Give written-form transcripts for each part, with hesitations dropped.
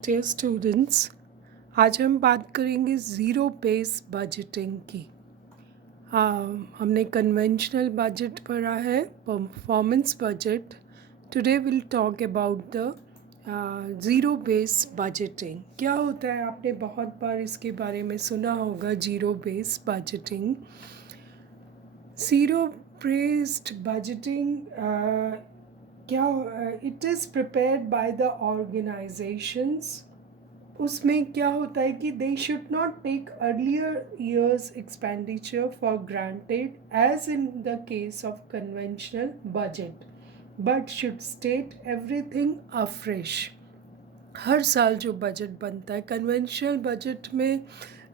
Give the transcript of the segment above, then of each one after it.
Dear students, आज हम बात करेंगे ज़ीरो बेस बजटिंग की। हमने कन्वेंशनल बजट पढ़ा है, performance budget. Today will talk about the zero base budgeting. क्या होता है, आपने बहुत बार इसके बारे में सुना होगा, zero base budgeting. Zero based budgeting क्या it is prepared by the organisations. उसमें क्या होता है कि they should not take earlier years expenditure for granted as in the case of conventional budget, but should state everything afresh. हर साल जो budget बनता है कन्वेंशनल बजट में,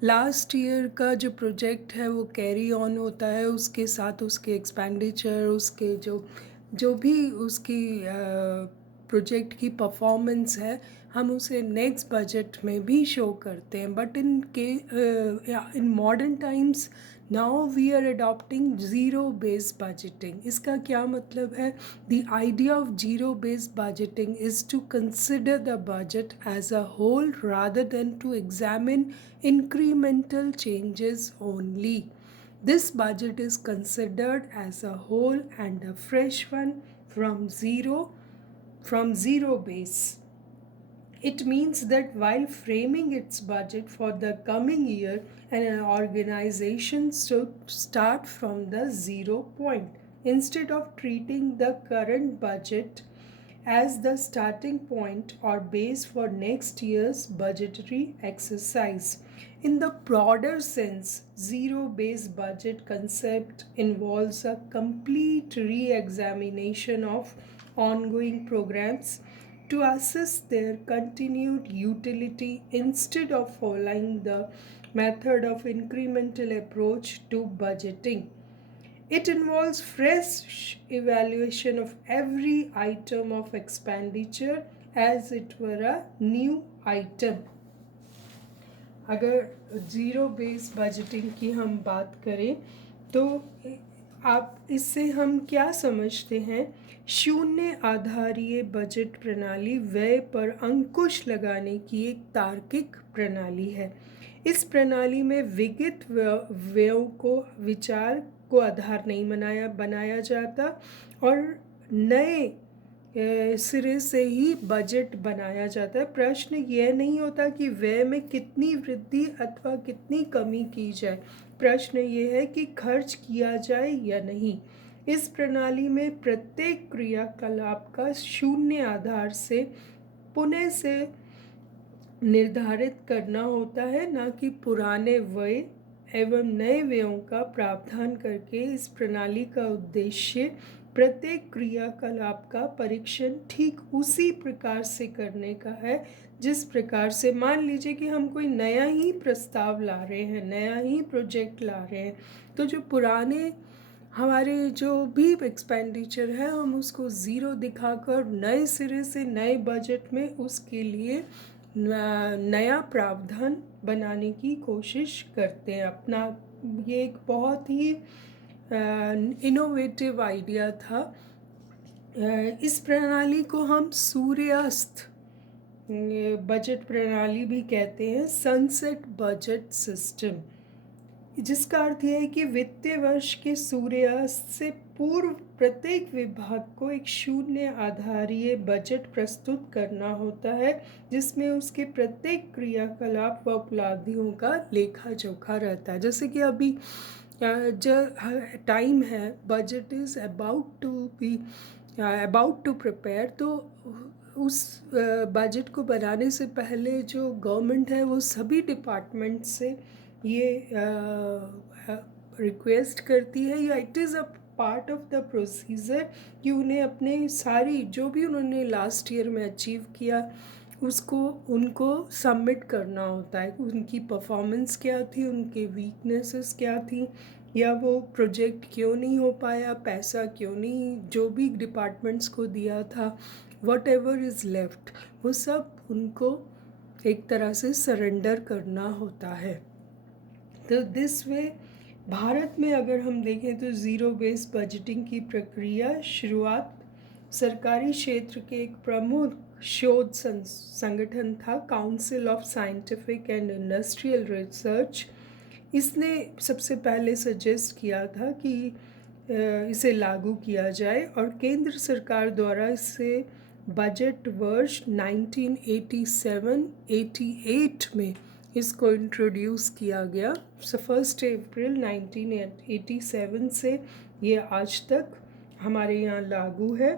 लास्ट ईयर का जो प्रोजेक्ट है वो कैरी ऑन होता है, उसके साथ उसके एक्सपेंडिचर, उसके जो भी उसकी प्रोजेक्ट की परफॉर्मेंस है, हम उसे नेक्स्ट बजट में भी शो करते हैं। But in modern times now we are adopting zero based budgeting. इसका क्या मतलब है? The idea of zero based budgeting is to consider the budget as a whole rather than to examine incremental changes only. This budget is considered as a whole and a fresh one from zero base. It means that while framing its budget for the coming year, an organization should start from the 0 point instead of treating the current budget as the starting point or base for next year's budgetary exercise. In the broader sense, zero-based budget concept involves a complete re-examination of ongoing programs to assess their continued utility instead of following the method of incremental approach to budgeting. It involves fresh evaluation of every item of expenditure as it were a new item. अगर zero base budgeting की हम बात करें तो आप इससे हम क्या समझते हैं? शून्य आधारीय बजट प्रणाली व्यय पर अंकुश लगाने की एक तार्किक प्रणाली है। इस प्रणाली में विगत व्ययों को विचार को आधार नहीं बनाया जाता और नए सिरे से ही बजट बनाया जाता है। प्रश्न यह नहीं होता कि व्यय में कितनी वृद्धि अथवा कितनी कमी की जाए, प्रश्न ये है कि खर्च किया जाए या नहीं। इस प्रणाली में प्रत्येक क्रियाकलाप का शून्य आधार से पुनः से निर्धारित करना होता है, ना कि पुराने व्यय एवं नए व्ययों का प्रावधान करके। इस प्रणाली का उद्देश्य प्रत्येक क्रियाकलाप का परीक्षण ठीक उसी प्रकार से करने का है जिस प्रकार से, मान लीजिए कि हम कोई नया ही प्रस्ताव ला रहे हैं, नया ही प्रोजेक्ट ला रहे हैं, तो जो पुराने हमारे जो भी एक्सपेंडिचर है हम उसको ज़ीरो दिखाकर नए सिरे से नए बजट में उसके लिए नया प्रावधान बनाने की कोशिश करते हैं। अपना ये एक बहुत ही इनोवेटिव आइडिया था। इस प्रणाली को हम सूर्यास्त बजट प्रणाली भी कहते हैं, सनसेट बजट सिस्टम, जिसका अर्थ यह है कि वित्तीय वर्ष के सूर्यास्त से पूर्व प्रत्येक विभाग को एक शून्य आधारीय बजट प्रस्तुत करना होता है जिसमें उसके प्रत्येक क्रियाकलाप व उपलब्धियों का लेखा जोखा रहता है। जैसे कि अभी जो टाइम है, budget is about to prepare, तो उस बजट को बनाने से पहले जो गवर्नमेंट है वो सभी डिपार्टमेंट से ये रिक्वेस्ट करती है, या it is a part of the procedure कि उन्हें अपने सारी जो भी उन्होंने लास्ट ईयर में अचीव किया उसको उनको सबमिट करना होता है। उनकी परफॉर्मेंस क्या थी, उनके वीकनेसेस क्या थी, या वो प्रोजेक्ट क्यों नहीं हो पाया, पैसा क्यों नहीं जो भी डिपार्टमेंट्स को दिया था, वट एवर इज़ लेफ्ट, वो सब उनको एक तरह से सरेंडर करना होता है। तो दिस वे भारत में अगर हम देखें तो ज़ीरो बेस्ड बजटिंग की प्रक्रिया शुरुआत सरकारी क्षेत्र के एक प्रमुख शोध संगठन था council of scientific and industrial research. इसने सबसे पहले सजेस्ट किया था कि इसे लागू किया जाए और केंद्र सरकार द्वारा इसे बजट वर्ष 1987-88 में इसको इंट्रोड्यूस किया गया। 1 अप्रैल 1987 से ये आज तक हमारे यहाँ लागू है।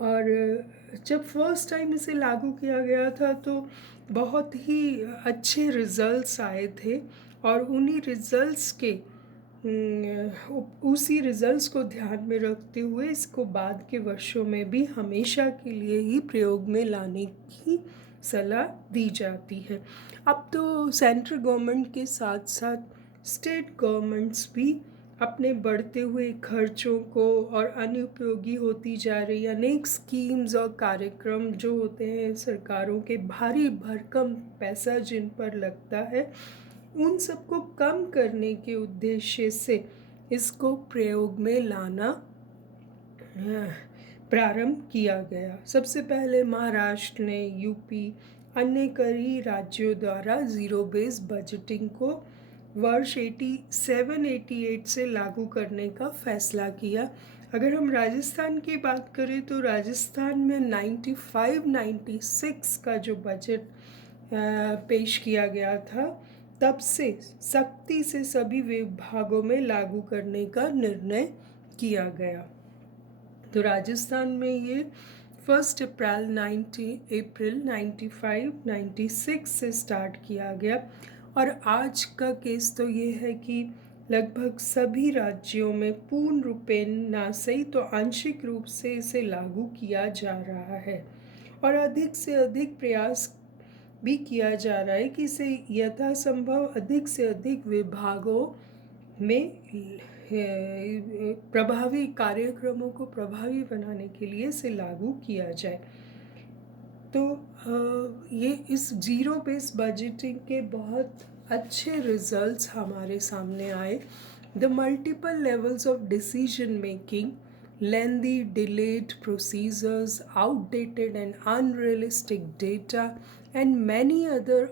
और जब फर्स्ट टाइम इसे लागू किया गया था तो बहुत ही अच्छे रिज़ल्ट्स आए थे और उन्हीं रिज़ल्ट्स के उसी रिज़ल्ट्स को ध्यान में रखते हुए इसको बाद के वर्षों में भी हमेशा के लिए ही प्रयोग में लाने की सलाह दी जाती है। अब तो सेंट्रल गवर्नमेंट के साथ साथ स्टेट गवर्नमेंट्स भी अपने बढ़ते हुए खर्चों को और अनुपयोगी होती जा रही अनेक स्कीम्स और कार्यक्रम जो होते हैं सरकारों के भारी भरकम पैसा जिन पर लगता है, उन सबको कम करने के उद्देश्य से इसको प्रयोग में लाना प्रारंभ किया गया। सबसे पहले महाराष्ट्र ने, यूपी, अन्य कई राज्यों द्वारा ज़ीरो बेस बजटिंग को वर्ष 87-88 से लागू करने का फैसला किया। अगर हम राजस्थान की बात करें तो राजस्थान में 95-96 का जो बजट पेश किया गया था, तब से सख्ती से सभी विभागों में लागू करने का निर्णय किया गया। तो राजस्थान में ये 1 अप्रैल 95-96 से स्टार्ट किया गया और आज का केस तो ये है कि लगभग सभी राज्यों में पूर्ण रूपेण ना सही तो आंशिक रूप से इसे लागू किया जा रहा है और अधिक से अधिक प्रयास भी किया जा रहा है कि इसे यथासंभव अधिक से अधिक विभागों में प्रभावी कार्यक्रमों को प्रभावी बनाने के लिए इसे लागू किया जाए। तो ये इस ज़ीरो बेस बजटिंग के बहुत अच्छे रिजल्ट्स हमारे सामने आए। The multiple levels of decision making, lengthy delayed procedures, outdated and unrealistic data, and many other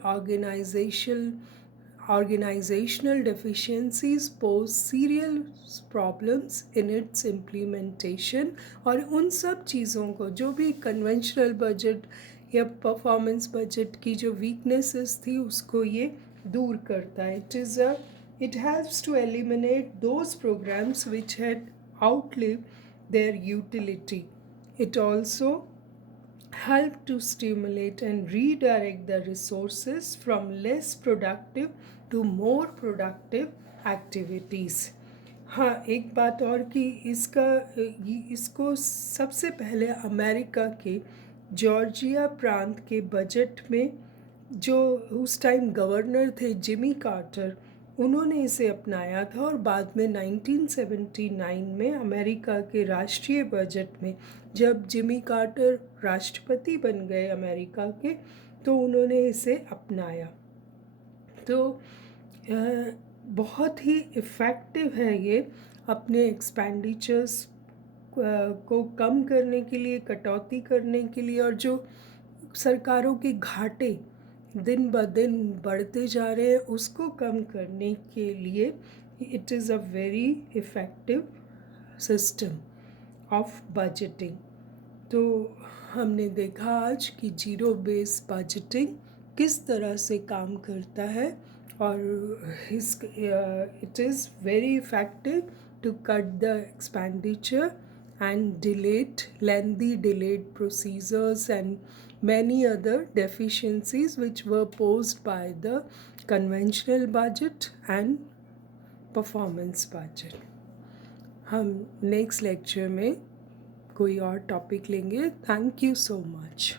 organizational deficiencies pose serious problems in its implementation। और उन सब चीज़ों को जो भी कन्वेंशनल बजट या परफॉर्मेंस बजट की जो वीकनेसेस थी उसको ये दूर करता है। It helps to eliminate those programs which had outlived their utility. It also help to stimulate and redirect the resources from less productive to more productive activities। हाँ, एक बात और कि इसको सबसे पहले अमेरिका के जॉर्जिया प्रांत के बजट में जो उस टाइम गवर्नर थे जिमी कार्टर, उन्होंने इसे अपनाया था और बाद में 1979 में अमेरिका के राष्ट्रीय बजट में जब जिमी कार्टर राष्ट्रपति बन गए अमेरिका के, तो उन्होंने इसे अपनाया। तो बहुत ही इफ़ेक्टिव है ये अपने एक्सपेंडिचर्स को कम करने के लिए, कटौती करने के लिए, और जो सरकारों के घाटे दिन ब दिन बढ़ते जा रहे हैं उसको कम करने के लिए it is a very effective system of budgeting. तो हमने देखा आज कि ज़ीरो बेस बजटिंग किस तरह से काम करता है और it is very effective to cut the expenditure and lengthy delayed procedures and many other deficiencies which were posed by the conventional budget and performance budget। हम नेक्स्ट लेक्चर में कोई और टॉपिक लेंगे। Thank you so much.